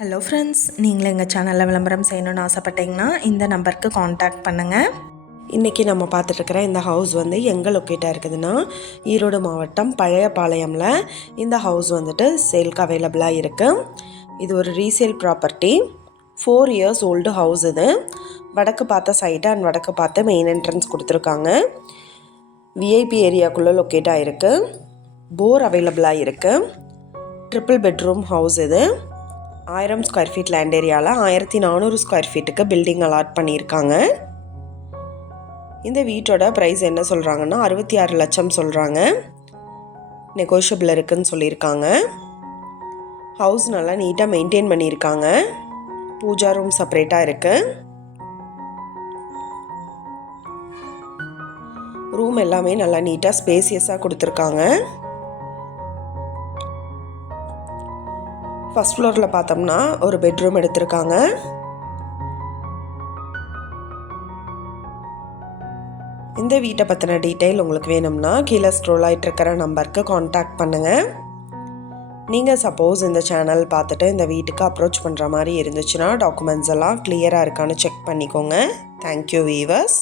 Hello friends நீங்களும் எங்கள் சேனலில் விளம்பரம் செய்யணும்னு ஆசைப்பட்டீங்கன்னா இந்த நம்பருக்கு காண்டாக்ட் பண்ணுங்கள் இன்றைக்கி நம்ம பார்த்துட்ருக்கிற இந்த ஹவுஸ் வந்து எங்கே லொக்கேட்டாக இருக்குதுன்னா ஈரோடு மாவட்டம் பழையபாளையமில். இந்த ஹவுஸ் வந்துட்டு சேல்க்கு அவைலபிளாக இருக்குது இது ஒரு resale property four years old house இது. வடக்கு பார்த்த சைடு அண்ட் வடக்கு பார்த்த மெயின் என்ட்ரன்ஸ் கொடுத்துருக்காங்க. விஐபி ஏரியாக்குள்ளே லொக்கேட் ஆகிருக்கு போர் அவைலபிளாக இருக்குது ட்ரிபிள் பெட்ரூம் ஹவுஸ் இது. ஆயிரம் ஸ்கொயர் ஃபீட் லேண்ட் ஏரியாவில் ஆயிரத்தி நானூறு ஸ்கொயர் ஃபீட்டுக்கு பில்டிங் அலாட் பண்ணியிருக்காங்க. இந்த வீட்டோட ப்ரைஸ் என்ன சொல்கிறாங்கன்னா அறுபத்தி ஆறு லட்சம் சொல்கிறாங்க நெகோஷியபிள் இருக்குன்னு சொல்லியிருக்காங்க. ஹவுஸ் நல்லா நீட்டாக மெயின்டைன் பண்ணியிருக்காங்க. பூஜா ரூம் செப்பரேட்டாக இருக்குது ரூம் எல்லாமே நல்லா நீட்டாக ஸ்பேசியஸாக கொடுத்துருக்காங்க. ஃபஸ்ட் ஃப்ளோரில் பார்த்தோம்னா ஒரு பெட்ரூம் எடுத்திருக்காங்க. இந்த வீட்டை பற்றின டீட்டெயில் உங்களுக்கு வேணும்னா கீழே ஸ்க்ரோல் ஆகிட்டு இருக்கிற நம்பருக்கு காண்டாக்ட் பண்ணுங்கள் நீங்கள் சப்போஸ் இந்த சேனல் பார்த்துட்டு இந்த வீட்டுக்கு அப்ரோச் பண்ணுற மாதிரி இருந்துச்சுன்னா டாக்குமெண்ட்ஸ் எல்லாம் கிளியராக இருக்கான்னு செக் பண்ணிக்கோங்க. Thank you viewers